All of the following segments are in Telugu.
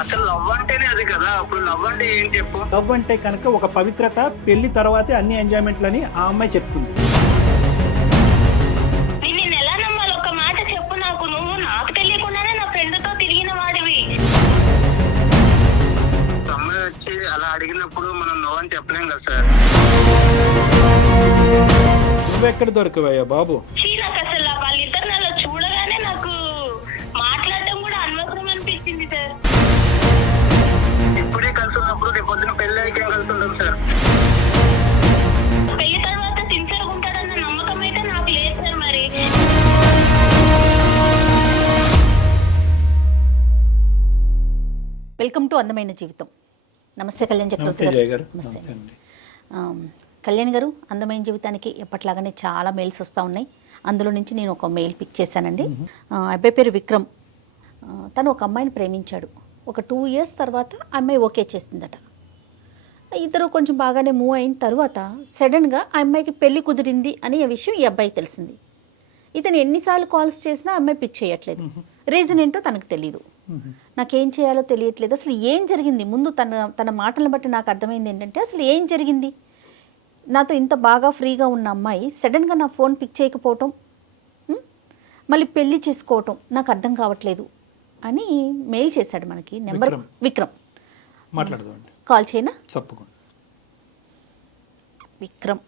అసలు లవ్ అంటేనే అది కదా. అప్పుడు లవ్ అంటే ఏం చెప్పు? లవ్ అంటే కనుక ఒక పవిత్రత, పెళ్లి తర్వాతే అన్ని ఎంజాయ్మెంట్లని ఆ అమ్మాయి చెప్తుంది. నేను ఎలా నమ్మాలి? ఒక మాట చెప్పు నాకు. నువ్వు నాకు తెలియకుండానే నా ఫ్రెండ్ తో తిరిగిన వాడివి. అమ్మాయి వచ్చి అలా అడిగినప్పుడు మనం నో అని చెప్పలేం కదా సార్. నువ్వెక్కడ దొరకవయ్యా బాబు? నాకు అసలు వాళ్ళిద్దరు నాలో చూడగానే నాకు మాట్లాడటం కూడా అనవసరం అనిపించింది సార్. ఇప్పుడే కలిసి ఉన్నప్పుడు రేపు పొద్దున పెళ్లి అయ్యాక కలిసి ఉంటాం సార్. పెళ్లి తర్వాత సిన్సియర్ ఉంటాడన్న నమ్మకం అయితే నాకు లేదు సార్. మరి వెల్కమ్ టు అందమైన జీవితం. నమస్తే కళ్యాణ్ నమస్తే చక్రవర్తి జయ గారు. గారు. నమస్తే అండి. కళ్యాణ్ గారు, అందమైన జీవితానికి ఎప్పట్లాగానే చాలా మెయిల్స్ వస్తూ ఉన్నాయి. అందులో నుంచి నేను ఒక మెయిల్ పిక్ చేశానండి. అబ్బాయి పేరు విక్రమ్. తను ఒక అమ్మాయిని ప్రేమించాడు. ఒక 2 years తర్వాత అమ్మాయి ఓకే చేసిందట. ఇద్దరు కొంచెం బాగానే మూవ్ అయిన తర్వాత సడన్గా ఆ అమ్మాయికి పెళ్లి కుదిరింది అనే విషయం ఈ అబ్బాయికి తెలిసింది. ఇతను ఎన్నిసార్లు కాల్స్ చేసినా అమ్మాయి పిక్ చేయట్లేదు. రీజన్ ఏంటో తనకు తెలియదు. నాకేం చేయాలో తెలియట్లేదు. అసలు ఏం జరిగింది? ముందు తన మాటలను బట్టి నాకు అర్థమైంది ఏంటంటే, అసలు ఏం జరిగింది? నాతో ఇంత బాగా ఫ్రీగా ఉన్న అమ్మాయి సడన్గా నా ఫోన్ పిక్ చేయకపోవటం, మళ్ళీ పెళ్లి చేసుకోవటం నాకు అర్థం కావట్లేదు అని మెయిల్ చేశాడు మనకి. నెంబర్ విక్రమ్. మాట్లాడదామండి. కాల్ చేయనా? తప్పకుండా. విక్రమ్.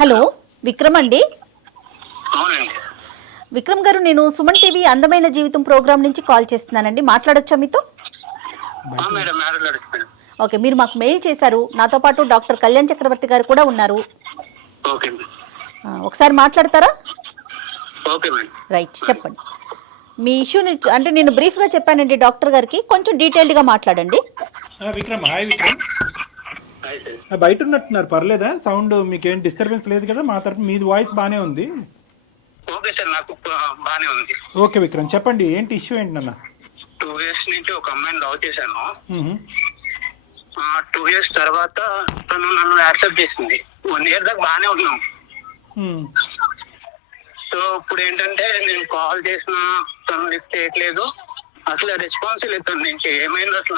హలో విక్రమ్ అండి. అవునండి. విక్రమ్ గారు, నేను సుమన్ టీవీ అందమైన జీవితం ప్రోగ్రామ్ నుంచి కాల్ చేస్తున్నానండి. మాట్లాడొచ్చా మీతో? మేడం మాట్లాడుతున్నాను. ఓకే, మీరు మాకు మెయిల్ చేశారు. నాతో పాటు డాక్టర్ కళ్యాణ్ చక్రవర్తి గారు కూడా ఉన్నారు. ఓకే ఒకసారి మాట్లాడతారా? Okay madam. రైట్, చెప్పండి మీ ఇష్యూని. అంటే నేను బ్రీఫ్గా చెప్పానండి డాక్టర్ గారికి, కొంచెం డీటెయిల్డ్గా మాట్లాడండి. Vikram, hi Vikram. Hi sir. బయట ఉన్నట్టున్నారు, పర్లేదా? సౌండ్ మీకేం డిస్టర్బెన్స్ లేదు కదా? మా తరఫు మీది వాయిస్ బాగానే ఉంది. ఓకే సార్, నాకు బానే ఉంది. ఓకే విక్రమ్, చెప్పండి ఏంటి ఇష్యూ ఏంటి నాన్న? 2 years నుంచి ఒక అమ్మాయిని లవ్ చేశాను. 2 years తర్వాత తను నన్ను యాక్సెప్ట్ చేసింది. 1 year దాకా బానే ఉన్నాం. సో ఇప్పుడు ఏంటంటే నేను కాల్ చేసినా తను లిఫ్ట్ చేయట్లేదు. అసలు రెస్పాన్స్ లేదు తన నుంచి. ఏమైంది అసలు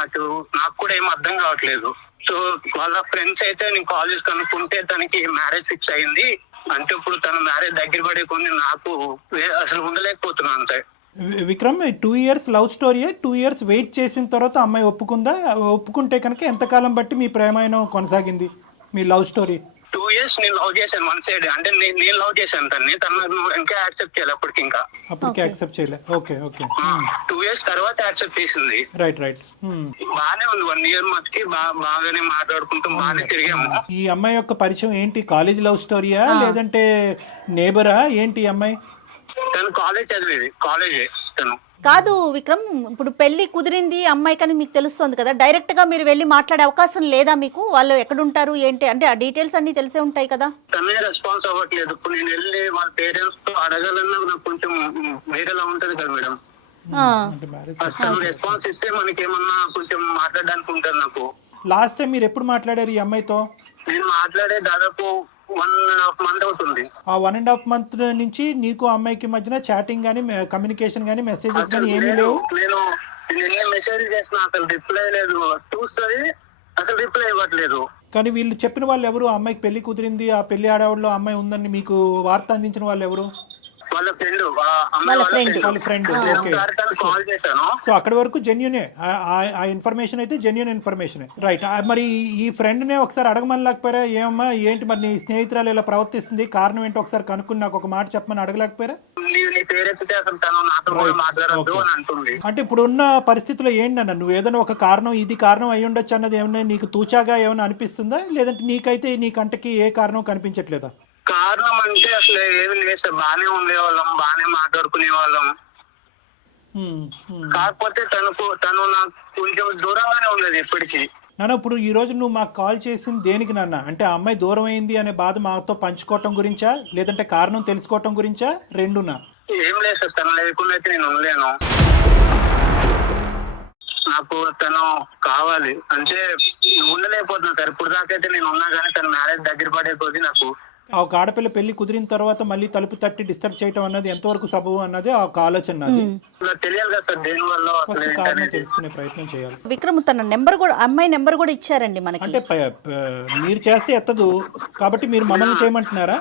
నాకు కూడా ఏం అర్థం కావట్లేదు. సో వాళ్ళ ఫ్రెండ్స్ అయితే నేను కాల్ చేసి కనుక్కుంటే తనకి మ్యారేజ్ ఫిక్స్ అయింది. అంటే ఇప్పుడు తన మ్యారేజ్ దగ్గర పడే కొన్ని నాకు అసలు ఉండలేకపోతున్నాను అంతే. Vikram, 2 years love story. 2 years wait చేసిన తర్వాత అమ్మాయి ఒప్పుకుందా? ఒప్పుకుంటే కనుక ఎంతకాలం బట్టి మీ ప్రేమాయణం కొనసాగింది, మీ లవ్ స్టోరీ? 2 years నేను లవ్ చేశాను వన్ సైడ్. అంటే నేను లవ్ చేశాను తన్ని. తను ఇంకా యాక్సెప్ట్ చేయాలి అప్పటికి. ఇంకా అప్పటికి యాక్సెప్ట్ చేయలే. Okay okay. 2 years తర్వాత యాక్సెప్ట్ చేసింది. Right right. బానే ఉంది. 1 year మధ్యకి బాగానే మాట్లాడుకుంటాం, బాగానే తిరిగాము. ఈ అమ్మాయి యొక్క పరిచయం ఏంటి? కాలేజ్ లవ్ స్టోరీయా లేదంటే నేబరా ఏంటి ఈ అమ్మాయి? తను కాలేజ్ చదివేది. కాలేజే తను. కాదు విక్రమ్, ఇప్పుడు పెళ్లి కుదిరింది అమ్మాయి కానీ మీకు తెలుస్తుంది కదా, డైరెక్ట్ గా మీరు వెళ్ళి మాట్లాడే అవకాశం లేదా మీకు? వాళ్ళు ఎక్కడుంటారు ఏంటి అంటే ఆ డీటెయిల్స్ అన్ని తెలిసే ఉంటాయి కదా. తనే రెస్పాన్స్ అవ్వట్లేదు. ఇప్పుడు నేను వెళ్ళి వాళ్ళ పేరెంట్స్ తో అడగాలన్నా నాకు కొంచెం వేరేలా ఉంటది కదా మేడం. తను రెస్పాన్స్ ఇస్తే మనకి ఏమన్నా కొంచెం మాట్లాడడానికి ఉంటుంది నాకు. లాస్ట్ టైం మీరు ఎప్పుడు మాట్లాడారు ఈ అమ్మాయితో? నేను మాట్లాడే దాదాపు 1.5 month అవుతుంది. ఆ 1.5 month నుంచి నీకు అమ్మాయికి మధ్యన చాటింగ్ గానీ, కమ్యూనికేషన్ గానీ, మెసేజెస్ గానీ ఏమీ లేవు? నేను ఎన్ని మెసేజ్ చేసినా అసలు రిప్లై లేదు. చూస్తుంది అసలు రిప్లై ఇవ్వట్లేదు. కానీ వీళ్ళు చెప్పిన వాళ్ళు ఎవరు? అమ్మాయికి పెళ్లి కుదిరింది, ఆ పెళ్లి ఆడవాళ్ళు అమ్మాయి ఉందని మీకు వార్త అందించిన వాళ్ళు ఎవరు? వాళ్ళ ఫ్రెండ్. వాళ్ళ ఫ్రెండ్. ఓకే. కాల్ చేశాను. సో అక్కడి వరకు జెన్యునే, ఆ ఇన్ఫర్మేషన్ అయితే జెన్యున్ ఇన్ఫర్మేషన్. రైట్. మరి ఈ ఫ్రెండ్ నే ఒకసారి అడగమని లేకపోయారా? ఏమమ్మా ఏంటి మరి నీ స్నేహితురాలు ఇలా ప్రవర్తిస్తుంది, కారణం ఏంటో ఒకసారి కనుక్కుని నాకు ఒక మాట చెప్పమని అడగలేకపోయారా? నీ పేరెత్తితే అసలు తను నాతో కూడా మాట్లాడద్దు అని అంటుంది. అంటే ఇప్పుడు ఉన్న పరిస్థితిలో ఏంటన్నా, నువ్వు ఏదైనా ఒక కారణం, ఇది కారణం అయి ఉండొచ్చు అన్నది ఏమన్నా నీకు తూచాగా ఏమైనా అనిపిస్తుందా? లేదంటే నీకైతే నీ కంటకి ఏ కారణం కనిపించట్లేదా? కారణం అంటే అసలు ఏమి లేదు సార్. బానే ఉండేవాళ్ళం, బానే మాట్లాడుకునే వాళ్ళం. కాకపోతే తను నాకు కొంచెం దూరంగానే ఉండేది ఎప్పటికీ. నాన్న, ఇప్పుడు ఈ రోజు నువ్వు మాకు కాల్ చేసింది దేనికి నాన్న? అంటే ఆ అమ్మాయి దూరం అయింది అనే బాధ మాతో పంచుకోవటం గురించా, లేదంటే కారణం తెలుసుకోవటం గురించా? రెండునా? ఏం లేదు సార్. తను లేకుండా అయితే నేను ఉండలేను. నాకు తను కావాలి అంటే ఉండలేకపోతున్నా సార్. ఇప్పుడు దాకైతే నేను ఉన్నా కానీ తన మ్యారేజ్ దగ్గర పడే కొద్ది నాకు ఒక ఆడపిల్ల పెళ్లి కుదిరిన తర్వాత మళ్ళీ తలుపు తట్టి డిస్టర్బ్ చేయటం అన్నది ఎంతవరకు సబబు అన్నది ఆ ఒక ఆలోచన నాది. నాకు తెలియాలి కదా సార్ దేని వల్ల అసలు ఫస్ట్ ఏంటి కారణం అనేది. తెలుసుకునే ప్రయత్నం చేయాలి. విక్రమ్ తన నెంబర్ కూడా, అమ్మాయి నెంబర్ కూడా ఇచ్చారండి మనకి. అంటే మీరు చేస్తే ఎత్తదు కాబట్టి మీరు మమ్మల్ని చేయమంటున్నారా?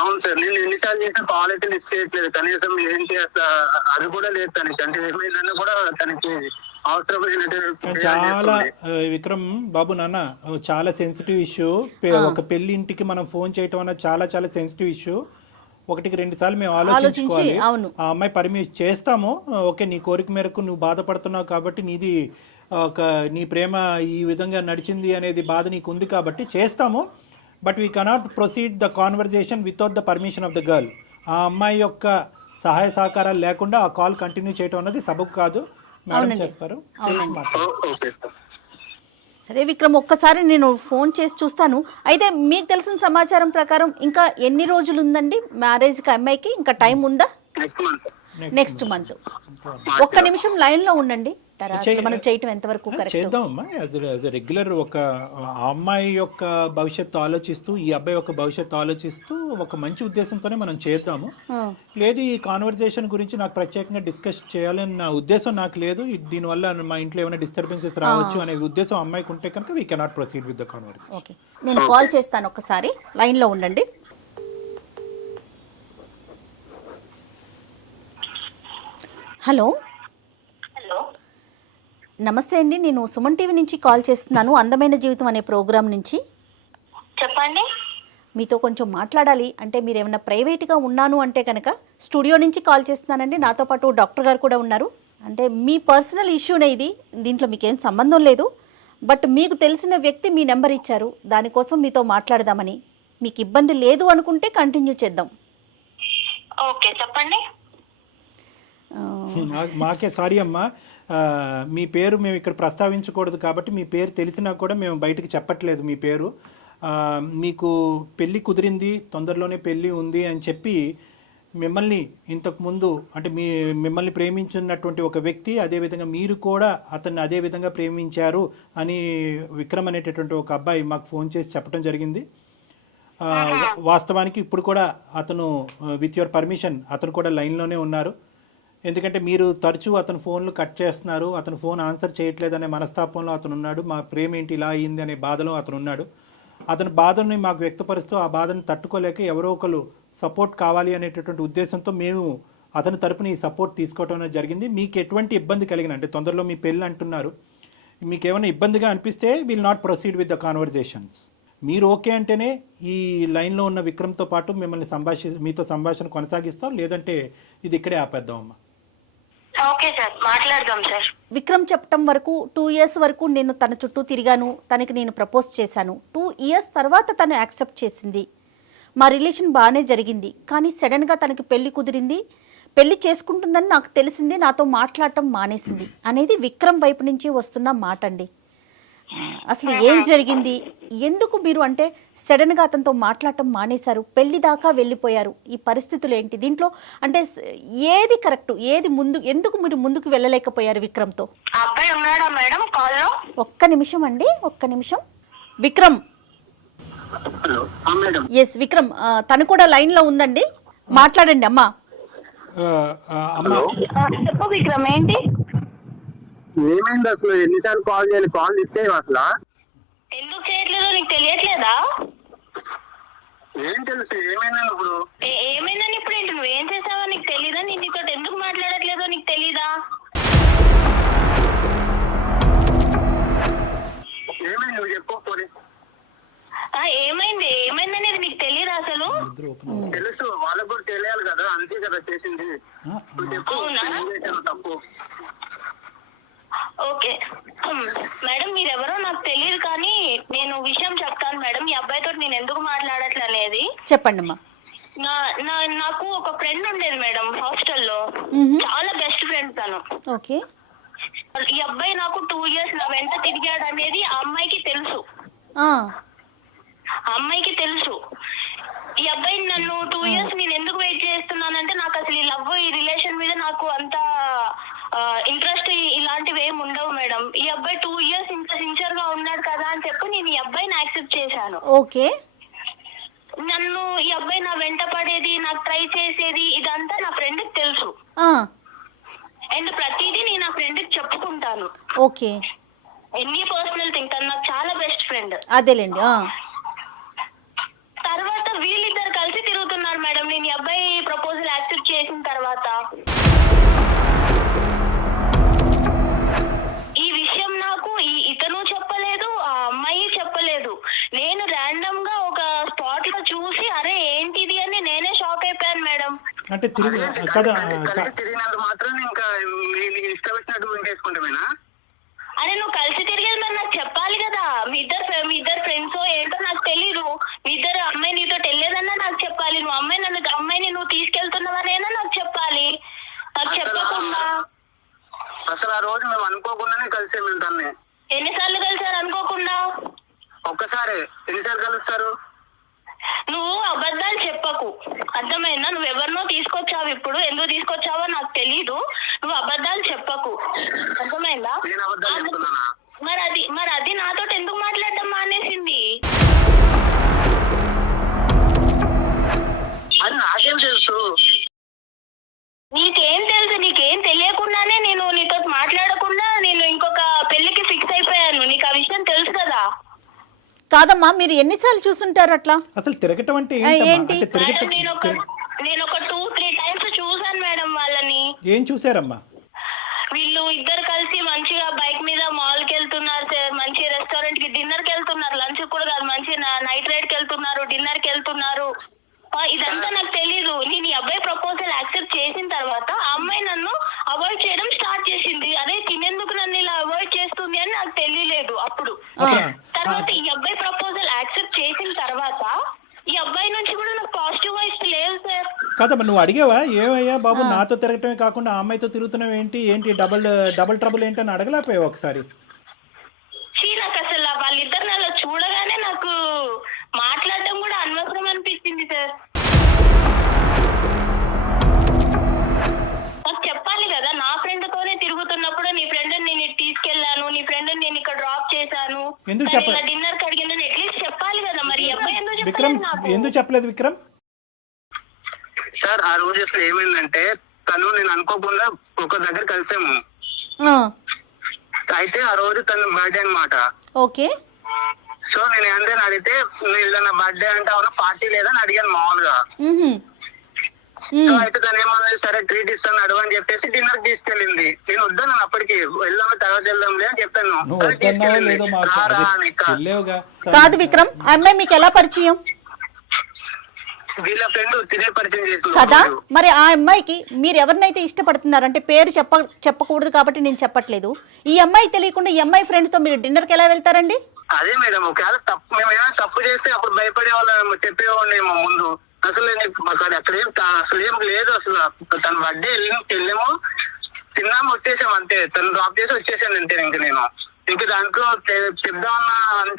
అవును సార్, నేను ఎన్నిసార్లు చేసిన కాల్ అయితే లిఫ్ట్ చేయట్లేదు. కనీసం ఏంటి అసలు అది కూడా లేదు తనకి. అంటే ఏమైందన్నా కూడా తనకి అవసరమైనట్టు చాలా విక్రమ్ బాబు నాన్న చాలా సెన్సిటివ్ ఇష్యూ. ఒక పెళ్లి ఇంటికి మనం ఫోన్ చేయటం అన్నది చాలా చాలా సెన్సిటివ్ ఇష్యూ. ఒకటికి 2 సార్లు మేము ఆలోచించుకోవాలి. అవును. ఆ అమ్మాయి పర్మిషన్ చేస్తాము, ఓకే నీ కోరిక మేరకు నువ్వు బాధపడుతున్నావు కాబట్టి నీది నీ ప్రేమ ఈ విధంగా నడిచింది అనేది బాధ నీకు ఉంది కాబట్టి చేస్తాము. But we cannot proceed the conversation without the permission of the girl. ఆ అమ్మాయి యొక్క సహాయ సహకారాలు లేకుండా ఆ కాల్ కంటిన్యూ చేయటం అన్నది సబబు కాదు. మేడం చేస్తారు. Okay sir. సరే విక్రమ్, ఒక్కసారి నేను ఫోన్ చేసి చూస్తాను. అయితే మీకు తెలిసిన సమాచారం ప్రకారం ఇంకా ఎన్ని రోజులు ఉందండి మ్యారేజ్కి అమ్మాయికి? ఇంకా టైం ఉందా? Next month. ఒక్క నిమిషం లైన్ లో ఉండండి. మనం చేయటం ఎంతవరకు కరెక్ట్ చేద్దామమ్మా. యాజ్ రెగ్యులర్ ఒక ఆ అమ్మాయి యొక్క భవిష్యత్తు ఆలోచిస్తూ ఈ అబ్బాయి యొక్క భవిష్యత్తు ఆలోచిస్తూ ఒక మంచి ఉద్దేశంతోనే మనం చేద్దాము. లేదు ఈ కాన్వర్జేషన్ గురించి నాకు ప్రత్యేకంగా డిస్కస్ చేయాలని నా ఉద్దేశం నాకు లేదు, దీనివల్ల మా ఇంట్లో ఏమైనా డిస్టర్బెన్సెస్ రావచ్చు అనే ఉద్దేశం అమ్మాయికి ఉంటే కనుక we cannot proceed with the conversation. Okay, నేను కాల్ చేస్తాను. ఒక్కసారి లైన్ లో ఉండండి. హలో. హలో, నమస్తే అండి, నేను సుమన్ టీవీ నుంచి కాల్ చేస్తున్నాను, అందమైన జీవితం అనే ప్రోగ్రాం నుంచి. చెప్పండి. మీతో కొంచెం మాట్లాడాలి. అంటే మీరు ఏమైనా ప్రైవేట్గా ఉన్నాను అంటే కనుక స్టూడియో నుంచి కాల్ చేస్తున్నానండి. నాతో పాటు డాక్టర్ గారు కూడా ఉన్నారు. అంటే మీ పర్సనల్ ఇష్యూనే ఇది, దీంట్లో మీకేం సంబంధం లేదు. బట్ మీకు తెలిసిన వ్యక్తి మీ నెంబర్ ఇచ్చారు, దానికోసం మీతో మాట్లాడదామని. మీకు ఇబ్బంది లేదు అనుకుంటే కంటిన్యూ చేద్దాం. ఓకే, చెప్పండి. మాకే సారీ అమ్మా, మీ పేరు మేము ఇక్కడ ప్రస్తావించకూడదు కాబట్టి మీ పేరు తెలిసినా కూడా మేము బయటకు చెప్పట్లేదు మీ పేరు. మీకు పెళ్ళి కుదిరింది, తొందరలోనే పెళ్ళి ఉంది అని చెప్పి మిమ్మల్ని ఇంతకుముందు అంటే మిమ్మల్ని ప్రేమించున్నటువంటి ఒక వ్యక్తి, అదేవిధంగా మీరు కూడా అతన్ని అదే విధంగా ప్రేమించారు అని విక్రమ్ అనేటటువంటి ఒక అబ్బాయి మాకు ఫోన్ చేసి చెప్పడం జరిగింది. వాస్తవానికి ఇప్పుడు కూడా అతను విత్ యువర్ పర్మిషన్ అతను కూడా లైన్లోనే ఉన్నారు. ఎందుకంటే మీరు తరచూ అతను ఫోన్లు కట్ చేస్తున్నారు, అతను ఫోన్ ఆన్సర్ చేయట్లేదనే మనస్తాపంలో అతను ఉన్నాడు. మా ప్రేమ ఏంటి ఇలా అయింది అనే బాధలో అతను ఉన్నాడు. అతని బాధని మాకు వ్యక్తపరుస్తూ ఆ బాధను తట్టుకోలేక ఎవరో ఒకరు సపోర్ట్ కావాలి అనేటటువంటి ఉద్దేశంతో మేము అతని తరపున ఈ సపోర్ట్ తీసుకోవడం అనేది జరిగింది. మీకు ఎటువంటి ఇబ్బంది కలిగిన అంటే తొందరలో మీ పెళ్ళి అంటున్నారు, మీకు ఏమైనా ఇబ్బందిగా అనిపిస్తే will not proceed with the conversations. మీరు ఓకే అంటేనే ఈ లైన్లో ఉన్న విక్రమ్తో పాటు మిమ్మల్ని మీతో సంభాషణ కొనసాగిస్తాం, లేదంటే ఇది ఇక్కడే ఆపేద్దాం అమ్మా. ఓకే సార్, మాట్లాడదాం సార్. విక్రమ్ చెప్పటం వరకు 2 years వరకు నేను తన చుట్టూ తిరిగాను, తనకి నేను ప్రపోజ్ చేశాను. 2 years తర్వాత తను యాక్సెప్ట్ చేసింది, మా రిలేషన్ బాగానే జరిగింది. కానీ సడన్గా తనకి పెళ్లి కుదిరింది, పెళ్లి చేసుకుంటుందని నాకు తెలిసింది, నాతో మాట్లాడటం మానేసింది అనేది విక్రమ్ వైపు నుంచి వస్తున్న మాట అండి. అసలు ఏం జరిగింది, ఎందుకు మీరు అంటే సడన్గా అతనితో మాట్లాడటం మానేశారు, పెళ్లి దాకా వెళ్ళిపోయారు, ఈ పరిస్థితులు ఏంటి? దీంట్లో అంటే ఏది కరెక్ట్, ఏది ముందు, ఎందుకు మీరు ముందుకు వెళ్ళలేకపోయారు విక్రమ్తో? అబ్బాయి ఉన్నాడా మేడం కాల్లో? ఒక్క నిమిషం అండి, ఒక్క నిమిషం. విక్రమ్. ఎస్ విక్రమ్, తను కూడా లైన్ లో ఉందండి, మాట్లాడండి అమ్మా. చెప్పు విక్రమ్, ఏంటి? ఏమైంది అసలు? ఎన్నిసార్లు కాల్ చేయాలి, కాల్ లిఫ్ట్ చేయవు అసలు? ఎందుకు చేయట్లేదో నీకు తెలియట్లేదా? ఏం తెలుసు ఏమైందని ఇప్పుడు? ఏమైందని ఇప్పుడు ఏంటి? నువ్వేం చేసావో నీకు తెలీదా? నేను నీతో ఎందుకు మాట్లాడట్లేదో నీకు తెలీదా? ఏమైంది నువ్వు చెప్పు పోనీ. ఏమైంది, ఏమైందనేది నీకు తెలీదా అసలు? తెలుసు, వాళ్ళకు కూడా తెలియాలి కదా, అంతే కదా చేసింది. నువ్వు చెప్పు, ఏం చేశాను తప్పు? ఓకే మేడం, మీరెవరో నాకు తెలియదు కానీ నేను విషయం చెప్తాను మేడం. ఈ అబ్బాయితో నేను ఎందుకు మాట్లాడట్లే అనేది చెప్పండి అమ్మా. నాకు ఒక ఫ్రెండ్ ఉండేది మేడం హాస్టల్లో, చాలా బెస్ట్ ఫ్రెండ్ తను. ఓకే. ఈ అబ్బాయి నాకు 2 years నా వెంట తిరిగాడు అనేది ఆ అమ్మాయికి తెలుసు. అమ్మాయికి తెలుసు. ఈ అబ్బాయి నన్ను 2 years నేను ఎందుకు వెయిట్ చేస్తున్నానంటే నాకు అసలు ఈ లవ్, ఈ రిలేషన్ మీద నాకు అంత ఇంట్రెస్ట్ ఇలాంటివి ఏమి ఉండవు మేడం. ఈ అబ్బాయి 2 years ఇంత సిన్సియర్ గా ఉన్నాడు కదా అని చెప్పి నేను ఈ అబ్బాయిని యాక్సెప్ట్ చేశాను. ఓకే. నన్ను ఈ అబ్బాయి నా వెంట పడేది, నాకు ట్రై చేసేది ఇదంతా నా ఫ్రెండ్ కి తెలుసు. అండ్ ప్రతిదీ నేను నా ఫ్రెండ్ కి చెప్పుకుంటాను. ఓకే. ఎన్ని పర్సనల్ థింగ్, తను నాకు చాలా బెస్ట్ ఫ్రెండ్. అదేలేండి. తర్వాత వీళ్ళిద్దరు కలిసి తిరుగుతున్నారు మేడం నేను ఈ అబ్బాయి ప్రపోజల్ యాక్సెప్ట్ చేసిన తర్వాత. ఈ విషయం నాకు ఇతను చెప్పలేదు, ఆ అమ్మాయి చెప్పలేదు. నేను ర్యాండమ్ గా ఒక స్పాట్ లో చూసి అరే ఏంటిది అని నేనే షాక్ అయిపోయాను మేడం. అంటే తిరిగినందుకు మాత్రం ఇంకా ఇష్టం వచ్చినట్టు చేసుకుంటామేనా? అరే నువ్వు కలిసి తిరిగేది మరి నాకు చెప్పాలి కదా. మీ ఇద్దరు ఫ్రెండ్స్ ఏంటో నాకు తెలీదు. మీ ఇద్దరు అమ్మాయి నీతో వెళ్ళేదన్నా నాకు చెప్పాలి. నువ్వు అమ్మాయిని నువ్వు తీసుకెళ్తున్నావనేనా నాకు చెప్పాలి. నాకు చెప్పకుండా అసలు ఆ రోజు మేము అనుకోకుండానే కలిసాము. తన్ని ఎన్నిసార్లు కలిసారు అనుకోకుండా? ఒక్కసారి. ఎన్నిసార్లు కలుస్తారు? నువ్వు అబద్ధాలు చెప్పకు, అర్థమైందా? నువ్వు ఎవరినో తీసుకొచ్చావు, ఇప్పుడు ఎందుకు తీసుకొచ్చావో నాకు తెలీదు. నువ్వు అబద్ధాలు చెప్పకు, అర్థమైందా? నేను అబద్ధాలు చెప్తున్నానా? మరి అది నాతో ఎందుకు మాట్లాడడం మానేసింది? అది నాకేం తెలుసు? నీకేం తెలుసు? నీకేం తెలియకుండానే నేను నీతో మాట్లాడకుండా నేను ఇంకొక పెళ్లికి ఫిక్స్ అయిపోయాను. నీకు ఆ విషయం తెలుసు కదా? కాదమ్మా, మీరు ఎన్నిసార్లు చూసుంటారు అట్లా? అసలు తిరగటం అంటే ఏంటి? నేను ఒక 2-3 టైమ్స్ చూసాను మేడం వాళ్ళని. ఏం చూసారమ్మా? వీళ్ళు ఇద్దరు కలిసి మంచిగా బైక్ మీద మాల్ కి వెళ్తున్నారు సార్, మంచి రెస్టారెంట్ కి డిన్నర్ కి వెళ్తున్నారు, లంచ్ కూడా కాదు, మంచి నైట్ రైడ్ కి వెళ్తున్నారు, డిన్నర్ కి వెళ్తున్నారు. ఇదంతా నాకు తెలీదు. నేను ఈ అబ్బాయి ప్రపోజల్ యాక్సెప్ట్ చేసిన తర్వాత ఆ అమ్మాయి నన్ను అవాయిడ్ చేయడం స్టార్ట్ చేసింది. అదే తినేందుకు నన్ను ఇలా అవాయిడ్ చేస్తుంది అని నాకు తెలియలేదు అప్పుడు. తర్వాత ఈ అబ్బాయి ప్రపోజల్ యాక్సెప్ట్ చేసిన తర్వాత ఈ అబ్బాయి నుంచి కూడా నాకు పాజిటివ్ వైబ్స్ లేవు సార్. కాదమ్మా, నువ్వు అడిగావా ఏమయ్యా బాబు నాతో తిరగటమే కాకుండా ఆ అమ్మాయితో తిరుగుతున్నావు ఏంటి డబుల్ ట్రబుల్ ఏంటని అడగలేకపోయావు ఒకసారి? నాకు అసలు వాళ్ళిద్దరిని అలా చూడగానే నాకు మాట్లాడడం కూడా అనవసరం అనిపించింది సార్. నాకు చెప్పాలి కదా, నా ఫ్రెండ్ తోనే తిరుగుతున్నప్పుడు నీ ఫ్రెండ్ నేను తీసుకెళ్లాను, నీ ఫ్రెండ్ నేను ఇక్కడ డ్రాప్ చేశాను, డిన్నర్ కి అడిగిన అట్లీస్ట్ చెప్పాలి కదా. మరి అబ్బాయి ఎందుకు చెప్పలేదు విక్రమ్? సార్ ఆ రోజు అసలు ఏమైందంటే నేను అనుకోకుండా ఒక దగ్గర కలిసాము. అయితే ఆ రోజు తన బర్త్డే అన్నమాట. ఓకే. సో నేను ఏంటని అడిగితే ఏదైనా బర్త్డే అంటే అవును పార్టీ లేదని అడిగాను మామూలుగా. సో అయితే తను ఏమన్నా సరే ట్రీట్ ఇస్తాను అడుగు అని చెప్పేసి డిన్నర్ కి తీసుకెళ్ళింది. నేను వద్దాను అప్పటికి, వెళ్దాము తర్వాత వెళ్దాంలే అని చెప్పాను. కాదు విక్రమ్, అమ్మాయి మీకు ఎలా పరిచయం? వీళ్ళ ఫ్రెండ్ తినే పరిచయం చేస్తుంది కదా. మరి ఆ అమ్మాయికి మీరు ఎవరినైతే ఇష్టపడుతున్నారు అంటే పేరు చెప్పకూడదు కాబట్టి నేను చెప్పట్లేదు. ఈ అమ్మాయి తెలియకుండా ఈ అమ్మాయి ఫ్రెండ్ తో మీరు డిన్నర్ కి ఎలా వెళ్తారండి? అదే మేడం, ఒకవేళ మేము ఏమైనా తప్పు చేస్తే అప్పుడు భయపడే వాళ్ళు చెప్పేవాళ్ళేమో ముందు. అసలు అసలు ఏం లేదు. అసలు తన బర్త్డే వెళ్ళాము, తిన్నాము, వచ్చేసాము అంతే. తను డ్రాప్ చేసి వచ్చేసాను అంతే. ఇంక నేను ఇంక దాంట్లో చెప్దామన్నా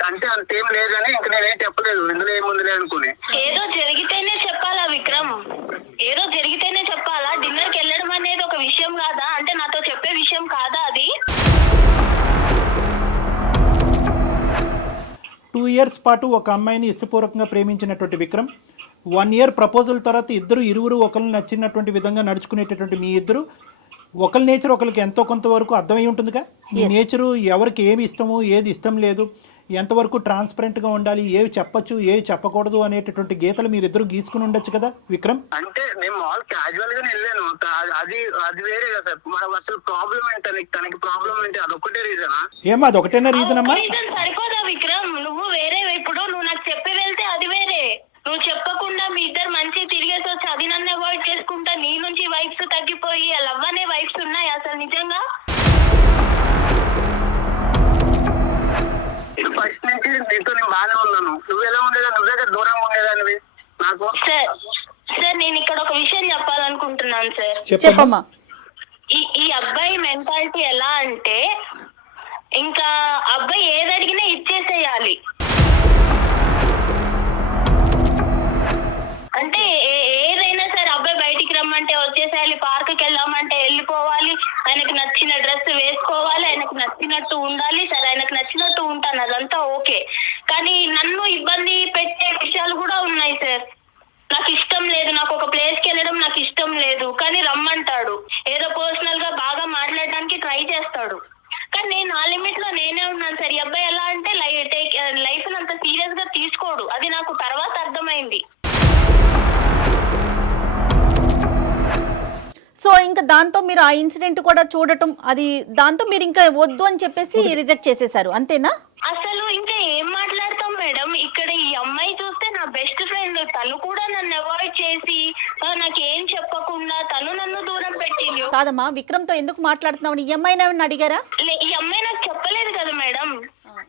అంటే అంతేం లేదని ఇంక నేనేం చెప్పలేదు, ఇందులో ఏముందిలే అనుకుని. ఏదో జరిగితేనే చెప్పాలా విక్రమ్? ఏదో జరిగితేనే చెప్పాలా? డిన్నర్ కి వెళ్ళడం అనేది ఒక విషయం కాదా? అంటే నాతో చెప్పే విషయం కాదా అది? 2 years పాటు ఒక అమ్మాయిని ఇష్టపూర్వకంగా ప్రేమించినటువంటి విక్రమ్ 1 year ప్రపోజల్ తర్వాత ఇరువురు ఒకరిని నచ్చినటువంటి విధంగా నడుచుకునేటటువంటి మీ ఇద్దరు ఒకరి నేచర్ ఒకరికి ఎంతో కొంతవరకు అర్థమై ఉంటుందిగా. మీ నేచరు ఎవరికి ఏమి ఇష్టము ఏది ఇష్టం లేదు, ఎంతవరకు ట్రాన్స్పరెంట్గా ఉండాలి, ఏవి చెప్పచ్చు ఏవి చెప్పకూడదు అనేటటువంటి గీతలు మీరిద్దరు గీసుకుని ఉండొచ్చు కదా విక్రమ్. అంటే నేను మాల్ క్యాజువల్ గానే వెళ్ళాను, అది వేరే కదా. మనకు అసలు ప్రాబ్లం ఏంటి, తనకి ప్రాబ్లం ఏంటి, అదొక్కటే రీజనా? ఏమా అదొకటేనా రీజన్ అమ్మా? సరిపోదా విక్రమ్? నువ్వు వేరే, ఇప్పుడు నువ్వు నాకు చెప్పి వెళ్తే అది వేరే, నువ్వు చెప్పకుండా మీ ఇద్దరు మంచి తిరిగేసి వచ్చి అది నన్ను అవాయిడ్ చేసుకుంటా నీ నుంచి వైఫ్స్ తగ్గిపోయి లవ్ అనే వైఫ్స్ ఉన్నాయి అసలు నిజంగా? ఫస్ట్ నుంచి నీతో నేను బాగానే ఉన్నాను. నువ్వు ఎలా ఉండేదా? నువ్వు దగ్గర దూరంగా ఉండేదానివి నాకు. సార్ నేను ఇక్కడ ఒక విషయం చెప్పాలనుకుంటున్నాను సార్. చెప్పమ్మా. ఈ అబ్బాయి మెంటాలిటీ ఎలా అంటే ఇంకా అబ్బాయి ఏది అడిగినా ఇచ్చేసేయాలి. అంటే ఏదైనా సరే అబ్బాయి బయటికి రమ్మంటే వచ్చేసేయాలి, పార్క్కి వెళ్దామంటే వెళ్ళిపోవాలి, ఆయనకు నచ్చిన డ్రెస్ వేసుకోవాలి, ఆయనకు నచ్చినట్టు ఉండాలి. సరే ఆయనకు నచ్చినట్టు ఉంటాను, అదంతా ఓకే. కానీ నన్ను ఇబ్బంది పెట్టే విషయాలు విషయాలు కూడా ఉన్నాయి సార్. నాకు ఇష్టం లేదు, నాకు ఒక ప్లేస్ కి వెళ్ళడం నాకు ఇష్టం లేదు, కానీ రమ్మంటాడు. ఏదో పర్సనల్ గా బాగా మాట్లాడడానికి ట్రై చేస్తాడు, కానీ నేను ఆ లిమిట్ లో నేనే ఉన్నాను సార్. ఈ అబ్బాయి ఎలా అంటే లైఫ్ అంత సీరియస్ గా తీసుకోడు, అది నాకు తర్వాత అర్థమైంది. సో ఇంకా దాంతో మీరు ఆ ఇన్సిడెంట్ కూడా చూడటం, అది దాంతో మీరు ఇంకా వద్దు అని చెప్పేసి రిజెక్ట్ చేసేసారు, అంతేనా? అసలు ఇంకా ఏం మాట్లాడతాం మేడం, ఇక్కడ ఈ అమ్మాయి చూస్తే నా బెస్ట్ ఫ్రెండ్, తను కూడా నన్ను అవాయిడ్ చేసి నాకేం చెప్పకుండా తను నన్ను దూరం పెట్టింది. కాదమ్మా, విక్రమ్ తో ఎందుకు మాట్లాడుతున్నావు? ఈ అమ్మాయిని ఏమన్నా అడిగారా? ఈ అమ్మాయి నాకు చెప్పలేదు కదా మేడం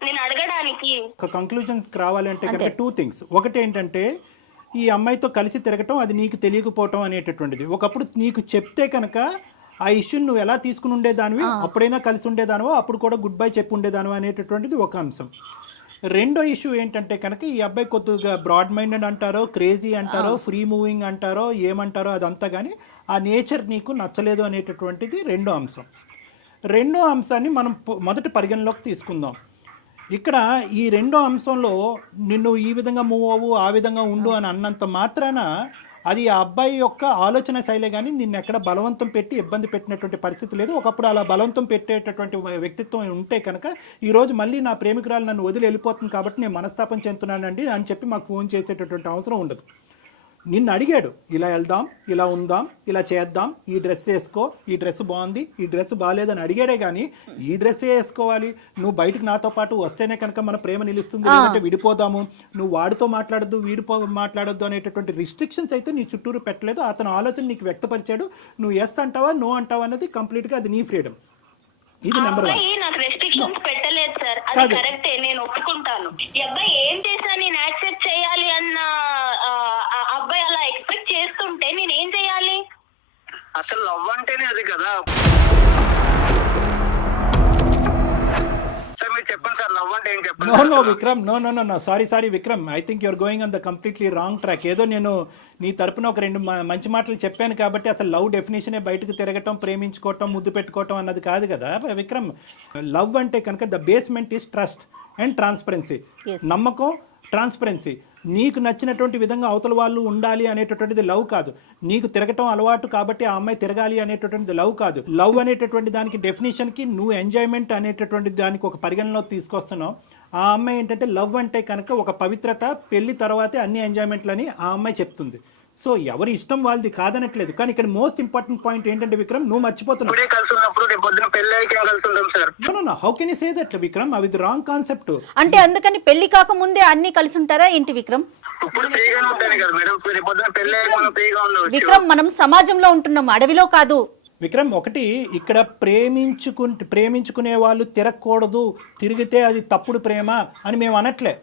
నేను అడగడానికి. ఒక కంక్లూజన్స్ రావాలంటే కనుక 2 things. ఒకటి ఏంటంటే ఈ అమ్మాయితో కలిసి తిరగటం అది నీకు తెలియకపోవటం అనేటటువంటిది. ఒకప్పుడు నీకు చెప్తే కనుక ఆ ఇష్యూని నువ్వు ఎలా తీసుకుని ఉండేదానివి, అప్పుడైనా కలిసి ఉండేదానివో, అప్పుడు కూడా గుడ్ బై చెప్పి ఉండేదానివో అనేటటువంటిది ఒక అంశం. రెండో ఇష్యూ ఏంటంటే కనుక ఈ అబ్బాయి కొద్దిగా బ్రాడ్ మైండెడ్ అంటారో, క్రేజీ అంటారో, ఫ్రీ మూవింగ్ అంటారో, ఏమంటారో అదంతా, కానీ ఆ నేచర్ నీకు నచ్చలేదు అనేటటువంటిది రెండో అంశం. రెండో అంశాన్ని మనం మొదటి పరిగణలోకి తీసుకుందాం. ఇక్కడ ఈ రెండో అంశంలో నిన్ను ఈ విధంగా మూవ్ అవ్వు, ఆ విధంగా ఉండు అని అన్నంత మాత్రాన అది ఆ అబ్బాయి యొక్క ఆలోచన శైలే, కానీ నిన్ను ఎక్కడ బలవంతం పెట్టి ఇబ్బంది పెట్టినటువంటి పరిస్థితి లేదు. ఒకప్పుడు అలా బలవంతం పెట్టేటటువంటి వ్యక్తిత్వం ఉంటే కనుక ఈరోజు మళ్ళీ నా ప్రేమికురాలు నన్ను వదిలి వెళ్ళిపోతుంది కాబట్టి నేను మనస్తాపం చెందుతున్నానండి అని చెప్పి మాకు ఫోన్ చేసేటటువంటి అవసరం ఉండదు. నిన్ను అడిగాడు, ఇలా వెళ్దాం, ఇలా ఉందాం, ఇలా చేద్దాం, ఈ డ్రెస్ వేసుకో, ఈ డ్రెస్ బాగుంది, ఈ డ్రెస్ బాగాలేదని అడిగాడే కానీ ఈ డ్రెస్సే వేసుకోవాలి, నువ్వు బయటకు నాతో పాటు వస్తేనే కనుక మన ప్రేమ నిలుస్తుంది, లేదంటే విడిపోదాము, నువ్వు వాడితో మాట్లాడద్దు, మాట్లాడొద్దు అనేటటువంటి రిస్ట్రిక్షన్స్ అయితే నీ చుట్టూరు పెట్టలేదు. అతను ఆలోచన నీకు వ్యక్తపరిచాడు. నువ్వు ఎస్ అంటావా, నో అంటావా అనేది కంప్లీట్గా అది నీ ఫ్రీడమ్. ఇది నెంబర్ 1. నాకు రెస్ట్రిక్షన్స్ పెట్టలేదు సార్, అది కరెక్టే, నేను ఒప్పుకుంటాను. ఈ అబ్బాయి ఏం చేసినా నేను యాక్సెప్ట్ చేయాలి అన్న అబ్బాయి అలా ఎక్స్పెక్ట్ చేస్తుంటే నేను ఏం చేయాలి? అసలు లవ్ అంటేనే అది కదా సార్. మీరు చెప్పండి సార్, లవ్ అంటే ఏం చెప్పండి. No Vikram, no sorry Vikram, I think you're going on the completely wrong track. ఏదో నేను నీ తరపున ఒక 2 మంచి మాటలు చెప్పాను కాబట్టి అసలు లవ్ డెఫినేషనే బయటకు తిరగటం, ప్రేమించుకోవటం, ముద్దు పెట్టుకోవటం అన్నది కాదు కదా విక్రమ్. లవ్ అంటే కనుక the basement is trust and transparency. నమ్మకం, ట్రాన్స్పరెన్సీ. నీకు నచ్చినటువంటి విధంగా అవతల వాళ్ళు ఉండాలి అనేటటువంటిది లవ్ కాదు. నీకు తిరగటం అలవాటు కాబట్టి ఆ అమ్మాయి తిరగాలి అనేటటువంటిది లవ్ కాదు. లవ్ అనేటటువంటి దానికి డెఫినేషన్కి నువ్వు ఎంజాయ్మెంట్ అనేటటువంటి దానికి ఒక పరిగణలో తీసుకొస్తున్నావు. ఆ అమ్మాయి ఏంటంటే లవ్ అంటే కనుక ఒక పవిత్రత, పెళ్లి తర్వాతే అన్ని ఎంజాయ్మెంట్లని ఆ అమ్మాయి చెప్తుంది. సో ఎవరి ఇష్టం వాళ్ళది కాదనట్లేదు, కానీ ఇక్కడ మోస్ట్ ఇంపార్టెంట్ పాయింట్ ఏంటంటే విక్రమ్, నువ్వు మర్చిపోతున్నావు. How can you say that Vikram? అవి రాంగ్ కాన్సెప్ట్. అంటే అందుకని పెళ్లి కాకముందే అన్ని కలిసి ఉంటారా ఏంటి విక్రమ్? విక్రమ్, మనం సమాజంలో ఉంటున్నాం, అడవిలో కాదు. విక్రమ్, ఒకటి ఇక్కడ ప్రేమించుకునే వాళ్ళు తిరగకూడదు, తిరిగితే అది తప్పుడు ప్రేమ అని మేము అనట్లే.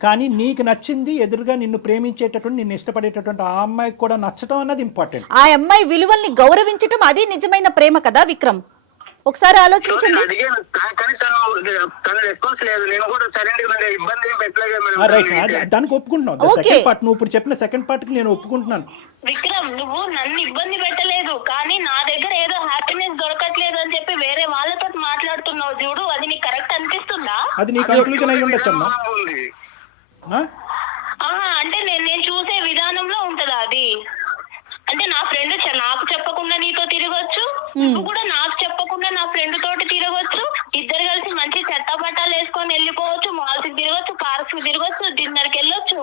కానీ నీకు నచ్చింది, ఎదురుగా నిన్ను ప్రేమించేటటువంటి, నిన్ను ఇష్టపడేటటువంటి ఆ అమ్మాయికి కూడా నచ్చటం అన్నది ఇంపార్టెంట్. ఆ అమ్మాయి విలువల్ని గౌరవించటం అది నిజమైన ప్రేమ కదా విక్రమ్? ఒకసారి ఆలోచించండి. దానికి ఒప్పుకుంటున్నావు. సెకండ్ పార్ట్, నువ్వు ఇప్పుడు చెప్పిన సెకండ్ పార్ట్ కి నేను ఒప్పుకుంటున్నాను. విక్రమ్, నువ్వు నన్ను ఇబ్బంది పెట్టలేదు, కానీ నా దగ్గర ఏదో హ్యాపీనెస్ దొరకట్లేదు అని చెప్పి వేరే వాళ్ళతో మాట్లాడుతున్నావు చూడు, అది నీకు కరెక్ట్ అనిపిస్తుందా? అది నీ కన్క్లూజన్ అయి ఉండొచ్చమ్మా. అంటే నేను చూసే విధానంలో ఉంటదా అది? అంటే నా ఫ్రెండ్ నాకు చెప్పకుండా నీతో తిరగొచ్చు, నువ్వు కూడా నాకు చెప్పకుండా నా ఫ్రెండ్ తోటి తిరగొచ్చు, ఇద్దరు కలిసి మంచి చెత్త బట్టాలు వేసుకొని వెళ్ళిపోవచ్చు, మాల్స్ కి తిరగొచ్చు, పార్క్స్ కి తిరగొచ్చు, డిన్నర్ కి వెళ్ళొచ్చు.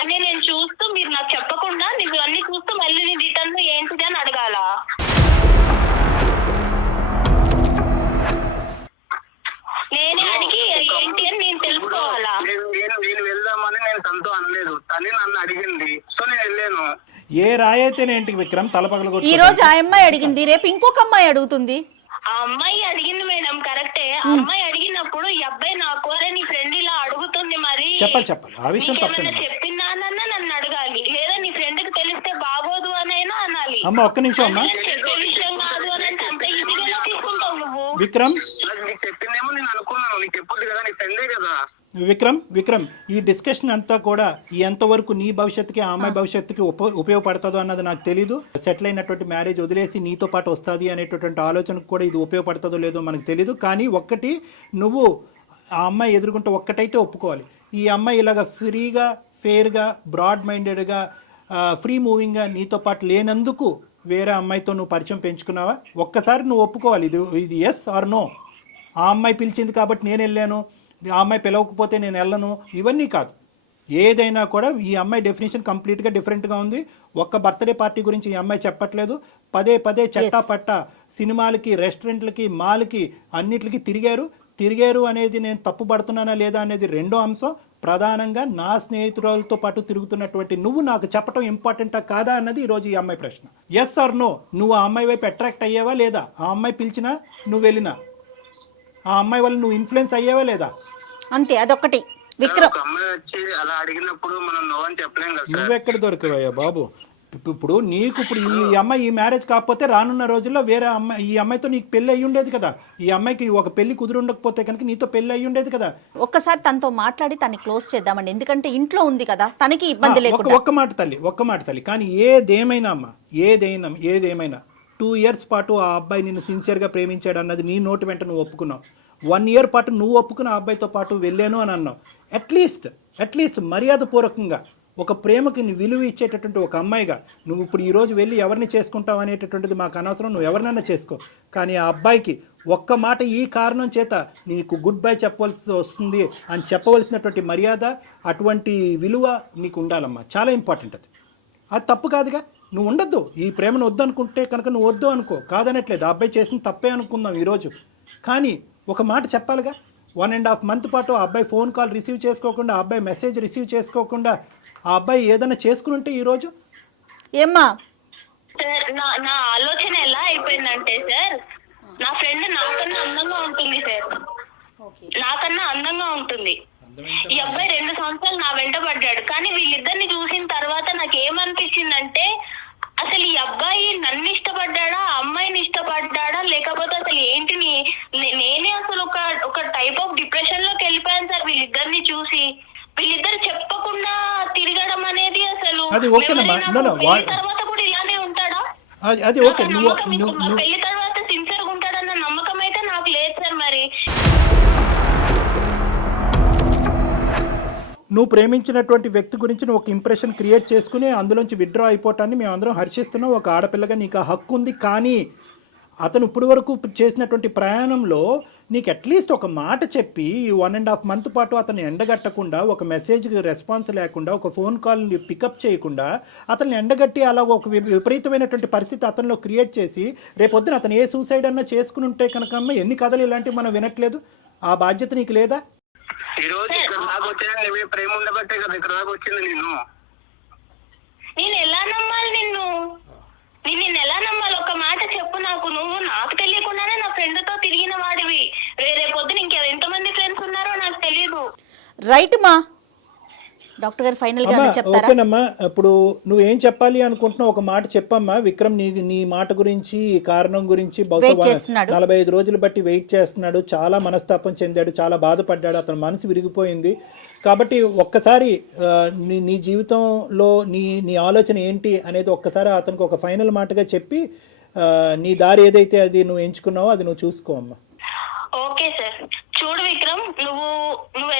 అన్ని నేను చూస్తూ, మీరు నాకు చెప్పకుండా నువ్వు అన్ని చూస్తూ మళ్ళీ నీ రిటర్న్ ఏంటిది అని అడగాల? నేనే అడిగి ఏంటి అని నేను తెలుసుకోవాలా? నేను వెళ్దామని నేను తనతో అనలేదు, తను నన్ను అడిగింది, సో నేను వెళ్ళాను. ఏ రాయైతేనేంటి విక్రమ్, తలపగల ఈ రోజు ఆ అమ్మాయి అడిగింది, రేపు ఇంకొక అమ్మాయి అడుగుతుంది. ఆ అమ్మాయి అడిగింది మేడం, కరెక్టే. ఆ అమ్మాయి అడిగినప్పుడు ఈ అబ్బాయి నాకు నీ ఫ్రెండ్ ఇలా అడుగుతుంది, మరి చెప్పాలి ఆ విషయం తప్పేనా? చెప్పిందానన్నా నన్ను అడగాలి, లేదా నీ ఫ్రెండ్ కి తెలిస్తే బాగోదు అనైనా అనాలి. అమ్మ ఒక్క నిమిషం అమ్మా. చెప్పే విషయం కాదు అని అంటే అంత ఈజీగా తీసుకుంటావు నువ్వు. విక్రమ్, నీకు చెప్పిందేమో నేను అనుకున్నాను, నీకు చెప్పొద్దు కదా, నీ ఫ్రెండే కదా. విక్రమ్, ఈ డిస్కషన్ అంతా కూడా ఎంతవరకు నీ భవిష్యత్తుకి, ఆ అమ్మాయి భవిష్యత్తుకి ఉపయోగపడుతుందో అన్నది నాకు తెలీదు. సెటిల్ అయినటువంటి మ్యారేజ్ వదిలేసి నీతో పాటు వస్తుంది అనేటటువంటి ఆలోచనకు కూడా ఇది ఉపయోగపడుతుందో లేదో మనకు తెలీదు. కానీ ఒక్కటి, నువ్వు ఆ అమ్మాయి ఎదుర్కొంటే ఒక్కటైతే ఒప్పుకోవాలి, ఈ అమ్మాయి ఇలాగ ఫ్రీగా ఫెయిర్గా, బ్రాడ్ మైండెడ్గా, ఫ్రీ మూవింగ్గా నీతో పాటు లేనందుకు వేరే అమ్మాయితో నువ్వు పరిచయం పెంచుకున్నావా? ఒక్కసారి నువ్వు ఒప్పుకోవాలి, ఇది ఎస్ ఆర్ నో. ఆ అమ్మాయి పిలిచింది కాబట్టి నేను వెళ్ళాను, ఆ అమ్మాయి పిలవకపోతే నేను వెళ్ళను, ఇవన్నీ కాదు. ఏదైనా కూడా ఈ అమ్మాయి డెఫినేషన్ కంప్లీట్గా డిఫరెంట్గా ఉంది. ఒక్క బర్త్డే పార్టీ గురించి ఈ అమ్మాయి చెప్పట్లేదు. పదే పదే చట్టాపట్ట సినిమాలకి, రెస్టారెంట్లకి, మాల్కి అన్నిటికి తిరిగారు అనేది నేను తప్పు పడుతున్నానా లేదా అనేది రెండో అంశం. ప్రధానంగా నా స్నేహితురాలతో పాటు తిరుగుతున్నటువంటి నువ్వు నాకు చెప్పడం ఇంపార్టెంటా కాదా అన్నది ఈరోజు ఈ అమ్మాయి ప్రశ్న. ఎస్ ఆర్ నో, నువ్వు ఆ అమ్మాయి వైపు అట్రాక్ట్ అయ్యావా లేదా? ఆ అమ్మాయి పిలిచినా నువ్వు వెళ్ళినా ఆ అమ్మాయి వల్ల నువ్వు ఇన్ఫ్లుయెన్స్ అయ్యావా లేదా? అంతే, అదొక్కటి. విక్రమ్, ఒక అమ్మాయి వచ్చి అలా అడిగినప్పుడు మనం నో అని చెప్పలేం కదా సార్. నువ్వెక్కడ దొరికావయ్యా బాబు? ఇప్పుడు నీకు ఇప్పుడు ఈ అమ్మాయి ఈ మ్యారేజ్ కాకపోతే రానున్న రోజుల్లో వేరే అమ్మాయి, ఈ అమ్మాయితో నీకు పెళ్లి అయ్యి ఉండేది కదా. ఈ అమ్మాయికి ఒక పెళ్లి కుదురుండకపోతే కనుక నీతో పెళ్లి అయ్యి ఉండేది కదా. ఒక్కసారి తనతో మాట్లాడి తన్ని క్లోజ్ చేద్దామండి, ఎందుకంటే ఇంట్లో ఉంది కదా, తనకి ఇబ్బంది లేకుండా. ఒక్క మాట తల్లి, కానీ ఏదేమైనా అమ్మా, ఏదేమైనా 2 years పాటు ఆ అబ్బాయి నిన్ను సిన్సియర్గా ప్రేమించాడు అన్నది నీ నోటి వెంట నువ్వు ఒప్పుకున్నావు. 1 year పాటు నువ్వు ఒప్పుకున్న ఆ అబ్బాయితో పాటు వెళ్ళాను అని అన్నావు. అట్లీస్ట్ మర్యాదపూర్వకంగా ఒక ప్రేమకి నీ విలువ ఇచ్చేటటువంటి ఒక అమ్మాయిగా నువ్వు ఇప్పుడు ఈరోజు వెళ్ళి ఎవరిని చేసుకుంటావు అనేటటువంటిది మాకు అనవసరం, నువ్వు ఎవరినైనా చేసుకో. కానీ ఆ అబ్బాయికి ఒక్క మాట ఈ కారణం చేత నీకు గుడ్ బై చెప్పవలసి వస్తుంది అని చెప్పవలసినటువంటి మర్యాద, అటువంటి విలువ నీకు ఉండాలమ్మా. చాలా ఇంపార్టెంట్ అది తప్పు కాదుగా. నువ్వు ఉండొద్దు, ఈ ప్రేమను వద్దు అనుకుంటే కనుక నువ్వు వద్దు అనుకో, కాదనట్లేదు. ఆ అబ్బాయి చేసిన తప్పే అనుకుందాం ఈరోజు, కానీ ఒక మాట చెప్పాలిగా. 1.5 month పాటు ఆ అబ్బాయి ఫోన్ కాల్ రిసీవ్ చేసుకోకుండా, ఆ అబ్బాయి మెసేజ్ రిసీవ్ చేసుకోకుండా ఆ అబ్బాయి ఏదైనా చేసుకుని ఉంటే ఈరోజు ఏమ్మా? సార్ నా ఆలోచన ఎలా అయిపోయిందంటే సార్, నా ఫ్రెండ్ నాకన్నా అందంగా ఉంటుంది సార్, నాకన్నా అందంగా ఉంటుంది. ఈ అబ్బాయి 2 సంవత్సరాలు నా వెంట పడ్డాడు. కానీ వీళ్ళిద్దరిని చూసిన తర్వాత నాకు ఏమనిపించిందంటే, అసలు ఈ అబ్బాయి నన్ను ఇష్టపడ్డాడా, అమ్మాయిని ఇష్టపడ్డాడా, లేకపోతే అసలు ఏంటి నేనే అసలు ఒక టైప్ ఆఫ్ డిప్రెషన్ లోకి వెళ్ళిపోయాను సార్ వీళ్ళిద్దరిని చూసి. వీళ్ళిద్దరు చెప్పకుండా తిరగడం అనేది అసలు అది ఓకేనమ్మా. తర్వాత కూడా ఇలానే ఉంటాడా? అది ఓకే. పెళ్లి తర్వాత సిన్సియర్ గా ఉంటాడన్న నమ్మకం అయితే నాకు లేదు సార్. మరి నువ్వు ప్రేమించినటువంటి వ్యక్తి గురించి నువ్వు ఒక ఇంప్రెషన్ క్రియేట్ చేసుకుని అందులోంచి విత్డ్రా అయిపోవటాన్ని మేము అందరం హర్షిస్తున్నాం. ఒక ఆడపిల్లగా నీకు ఆ హక్కు ఉంది. కానీ అతను ఇప్పుడు వరకు చేసినటువంటి ప్రయాణంలో నీకు అట్లీస్ట్ ఒక మాట చెప్పి 1.5 month పాటు అతను ఎండగట్టకుండా, ఒక మెసేజ్కి రెస్పాన్స్ లేకుండా, ఒక ఫోన్ కాల్ని పికప్ చేయకుండా అతన్ని ఎండగట్టి అలా ఒక విపరీతమైనటువంటి పరిస్థితి అతనిలో క్రియేట్ చేసి రేపొద్దున అతను ఏ సూసైడ్ అన్నా చేసుకుని ఉంటే కనుక అమ్మ ఎన్ని కథలు ఇలాంటివి మనం వినట్లేదు. ఆ బాధ్యత నీకు లేదా? ఈ రోజు ఇక్కడ దాకా వచ్చాను, నీ ప్రేమ ఉండబట్టే కదా ఇక్కడ దాకా వచ్చింది. నేను ఎలా నమ్మాలి నిన్ను ఎలా నమ్మాలి? ఒక మాట చెప్పు నాకు. నువ్వు నాకు తెలియకుండానే నా ఫ్రెండ్ తో తిరిగిన వాడివి. రేపొద్దున ఎంతమంది ఫ్రెండ్స్ ఉన్నారో నాకు తెలియదు. రైట్ మా డాక్టర్ గారు ఫైనల్ గా చెప్తారా? ఓకేనమ్మా. ఇప్పుడు నువ్వేం చెప్పాలి అనుకుంటున్నావు ఒక మాట చెప్పమ్మా. విక్రమ్ నీ మాట గురించి, ఈ కారణం గురించి బహుశా 45 రోజులు బట్టి వెయిట్ చేస్తున్నాడు. చాలా మనస్తాపం చెందాడు, చాలా బాధపడ్డాడు, అతని మనసు విరిగిపోయింది. కాబట్టి ఒక్కసారి నీ జీవితంలో నీ ఆలోచన ఏంటి అనేది ఒక్కసారి అతనికి ఒక ఫైనల్ మాటగా చెప్పి నీ దారి ఏదైతే అది నువ్వు ఎంచుకున్నావో అది నువ్వు చూసుకో అమ్మా. Okay sir. చూడు విక్రమ్, నువ్వు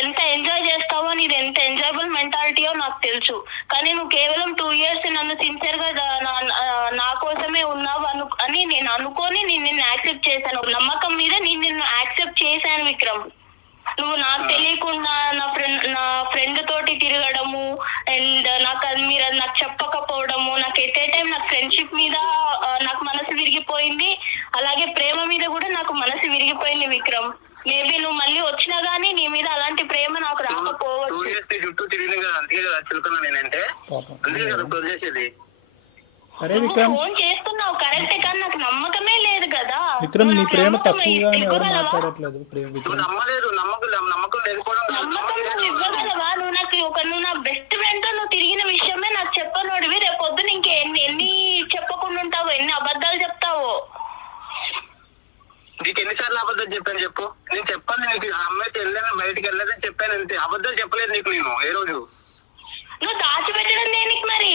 ఎంత ఎంజాయ్ చేస్తావో, నీది ఎంత ఎంజాయబుల్ మెంటాలిటీయో నాకు తెలుసు. కానీ నువ్వు కేవలం 2 years నన్ను సిన్సియర్ గా నా కోసమే ఉన్నావు అని నేను అనుకొని నిన్ను యాక్సెప్ట్ చేశాను. నమ్మకం మీద నిన్ను యాక్సెప్ట్ చేశాను విక్రమ్. నువ్వు నాకు తెలియకుండా నా ఫ్రెండ్ తోటి తిరగడము అండ్ మీరు నాకు చెప్పకపోవడము, నాకు ఎట్ ఏ టైం నాకు ఫ్రెండ్షిప్ మీద నాకు మనసు విరిగిపోయింది, అలాగే ప్రేమ మీద కూడా నాకు మనసు విరిగిపోయింది విక్రమ్. మేబీ నువ్వు మళ్ళీ వచ్చినా గానీ నీ మీద అలాంటి ప్రేమ నాకు రాకపోవచ్చు. చుట్టూ తిరిగిన కదా, అందుకే కదా చులుకున్నా నేనంటే, అందుకే కదా వదిలేసేది. సరే విక్రమ్, ఫోన్ చేస్తున్నావు కరెక్టే, కానీ నాకు నమ్మకమే లేదు కదా. విక్రమ్ నీ ప్రేమ తక్కువగా ఎవరు మాట్లాడట్లేదు. నమ్మలేదు, నమ్మకం లేకపోవడం. నమ్మకం నువ్వు ఇవ్వగలవా? నువ్వు నా బెస్ట్ ఫ్రెండ్ తో నువ్వు తిరిగిన విషయమే నాకు చెప్పనోడివి. రేపొద్దున ఎన్ని చెప్పకుండా ఉంటావో, ఎన్ని అబద్ధాలు చెప్తావో. నీకు ఎన్నిసార్లు అబద్ధాలు చెప్పాను చెప్పు. నేను చెప్పాను నీకు, అమ్మాయికి వెళ్ళాను, బయటికి వెళ్ళాలని చెప్పాను అంతే. అబద్ధాలు చెప్పలేదు నీకు నేను ఏ రోజు. నువ్వు దాచిపెట్టడం దేనికి మరి?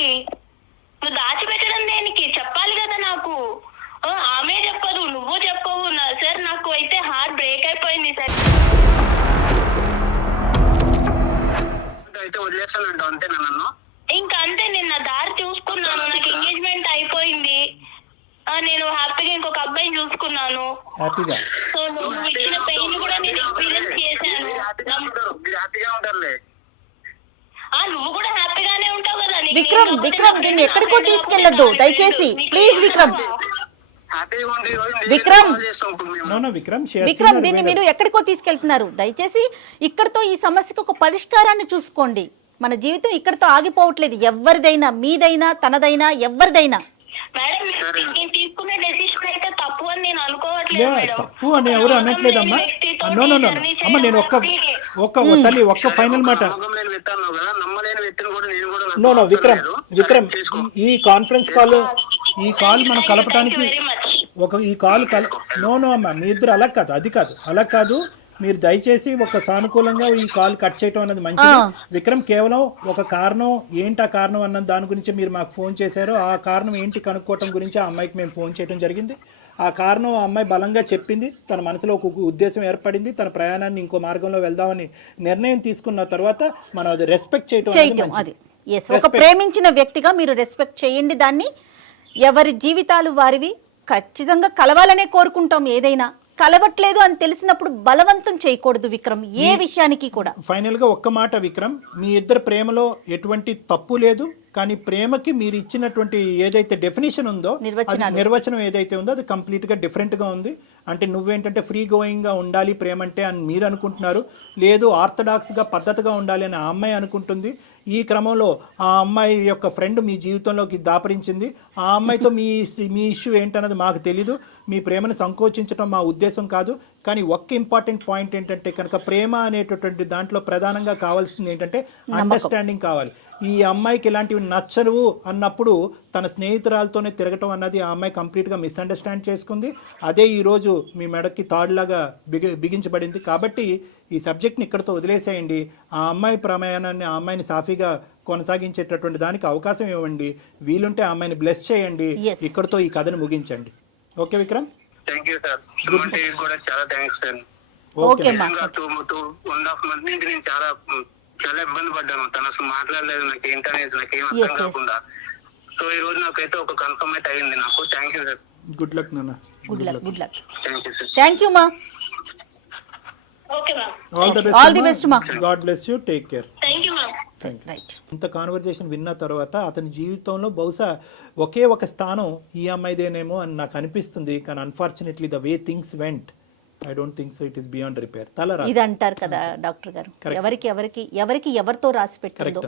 నువ్వు దాచిపెట్టడం దేనికి? చెప్పాలి కదా నాకు. ఆమె చెప్పదు, నువ్వు చెప్పవు సార్. నాకు అయితే హార్ట్ బ్రేక్ అయిపోయింది సార్. అయితే వదిలేస్తానంట అంతేనా నన్ను? ఇంకా అంతే, నేను నా దారి చూసుకున్నాను, నాకు ఎంగేజ్మెంట్ అయిపోయింది, నేను హ్యాపీగా ఇంకొక అబ్బాయిని చూసుకున్నాను. హ్యాపీగా సో నువ్వు ఇచ్చిన పెయిన్ కూడా నేను ఎక్స్పీరియన్స్ చేశాను. హ్యాపీగా ఉంటారులే. నువ్వు కూడా హ్యాపీగానే ఉంటావు కదా. విక్రమ్ విక్రమ్ దీన్ని ఎక్కడికో తీసుకెళ్లొద్దు దయచేసి, ప్లీజ్ విక్రమ్. హ్యాపీగా ఉండి విక్రమ్. విక్రమ్ విక్రమ్ దీన్ని మీరు ఎక్కడికో తీసుకెళ్తున్నారు. దయచేసి ఇక్కడితో ఈ సమస్యకు ఒక పరిష్కారాన్ని చూసుకోండి. మన జీవితం ఇక్కడితో ఆగిపోవట్లేదు. ఎవరిదైనా, మీదైనా, తనదైనా, ఎవరిదైనా. మేడం నేను తీసుకునే డెసిషన్ అయితే తప్పు అని నేను అనుకోవట్లేదు మేడం. తప్పు అని ఎవరు అనట్లేదమ్మా. నో అమ్మ, నేను ఒక్క తల్లి ఒక్క ఫైనల్ మాట. నో విక్రమ్ ఈ కాన్ఫరెన్స్ కాల్ మనం కలపటానికి ఈ కాల్ నో అమ్మా, మీ ఇద్దరు అలా కాదు. మీరు దయచేసి ఒక సానుకూలంగా ఈ కాల్ కట్ చేయటం అన్నది మంచిది. విక్రమ్ కేవలం ఒక కారణం ఏంటి, ఆ కారణం అన్న దాని గురించి మీరు మాకు ఫోన్ చేశారు. ఆ కారణం ఏంటి కనుక్కోవటం గురించి ఆ అమ్మాయికి మేము ఫోన్ చేయడం జరిగింది. ఆ కారణం ఆ అమ్మాయి బలంగా చెప్పింది. తన మనసులో ఒక ఉద్దేశం ఏర్పడింది. తన ప్రయాణాన్ని ఇంకో మార్గంలో వెళ్దామని నిర్ణయం తీసుకున్న తర్వాత మనం అది రెస్పెక్ట్ చేయటం అది ఒక ప్రేమించిన వ్యక్తిగా మీరు రెస్పెక్ట్ చేయండి దాన్ని. ఎవరి జీవితాలు వారివి, ఖచ్చితంగా కలవాలనే కోరుకుంటాం. ఏదైనా కలవట్లేదు అని తెలిసినప్పుడు బలవంతం చేయకూడదు విక్రమ్, ఏ విషయానికి కూడా. ఫైనల్ గా ఒక్క మాట విక్రమ్, మీ ఇద్దరు ప్రేమలో ఎటువంటి తప్పు లేదు. కానీ ప్రేమకి మీరు ఇచ్చినటువంటి ఏదైతే డెఫినేషన్ ఉందో, నిర్వచనం ఏదైతే ఉందో అది కంప్లీట్ గా డిఫరెంట్ గా ఉంది. అంటే నువ్వేంటంటే ఫ్రీ గోయింగ్ గా ఉండాలి ప్రేమ అంటే అని మీరు అనుకుంటున్నారు. లేదు ఆర్థడాక్స్ గా పద్ధతిగా ఉండాలి అని ఆ అమ్మాయి అనుకుంటుంది. ఈ క్రమంలో ఆ అమ్మాయి యొక్క ఫ్రెండ్ మీ జీవితంలోకి దాపరించింది. ఆ అమ్మాయితో మీ ఇష్యూ ఏంటన్నది మాకు తెలీదు. మీ ప్రేమను సంకోచించడం మా ఉద్దేశం కాదు. కానీ ఒక్క ఇంపార్టెంట్ పాయింట్ ఏంటంటే కనుక ప్రేమ అనేటటువంటి దాంట్లో ప్రధానంగా కావాల్సింది ఏంటంటే అండర్స్టాండింగ్ కావాలి. ఈ అమ్మాయికి ఇలాంటివి నచ్చవు అన్నప్పుడు తన స్నేహితురాలతోనే తిరగటం అన్నది ఆ అమ్మాయి కంప్లీట్గా మిస్అండర్స్టాండ్ చేసుకుంది. అదే ఈరోజు మీ మెడకి తాడులాగా బిగించబడింది. కాబట్టి ఈ సబ్జెక్ట్ని ఇక్కడితో వదిలేసేయండి. ఆ అమ్మాయి ప్రయాణాన్ని, ఆ అమ్మాయిని సాఫీగా కొనసాగించేటటువంటి దానికి అవకాశం ఇవ్వండి. వీలుంటే ఆ అమ్మాయిని బ్లెస్ చేయండి. ఇక్కడితో ఈ కథను ముగించండి. Okay Vikram? Thank you sir. కూడా చాలా థ్యాంక్స్ సార్. ఓకే 2.5 months నుంచి నేను చాలా ఇబ్బంది పడ్డాను. తను అసలు మాట్లాడలేదు, నాకేం అర్థం కాకుండా. సో ఈ రోజు నాకైతే ఒక కన్ఫర్మ్ అయితే అయింది నాకు. Thank you sir. Good luck నాన్న. Good luck. Thank you sir. Thank you మా. Okay ma'am. All the best మా. God bless you. Take care. Thank you ma'am. Right. ఇంత కాన్వర్జేషన్ విన్న తర్వాత అతని జీవితంలో బహుశా ఒకే ఒక స్థానం ఈ అమ్మాయిదేనేమో అని నాకు అనిపిస్తుంది. కానీ unfortunately the way things vent, I don't think so it is beyond repair. ఇది అంటారు కదా డాక్టర్ గారు, ఎవరికి ఎవరితో రాసి పెట్టారో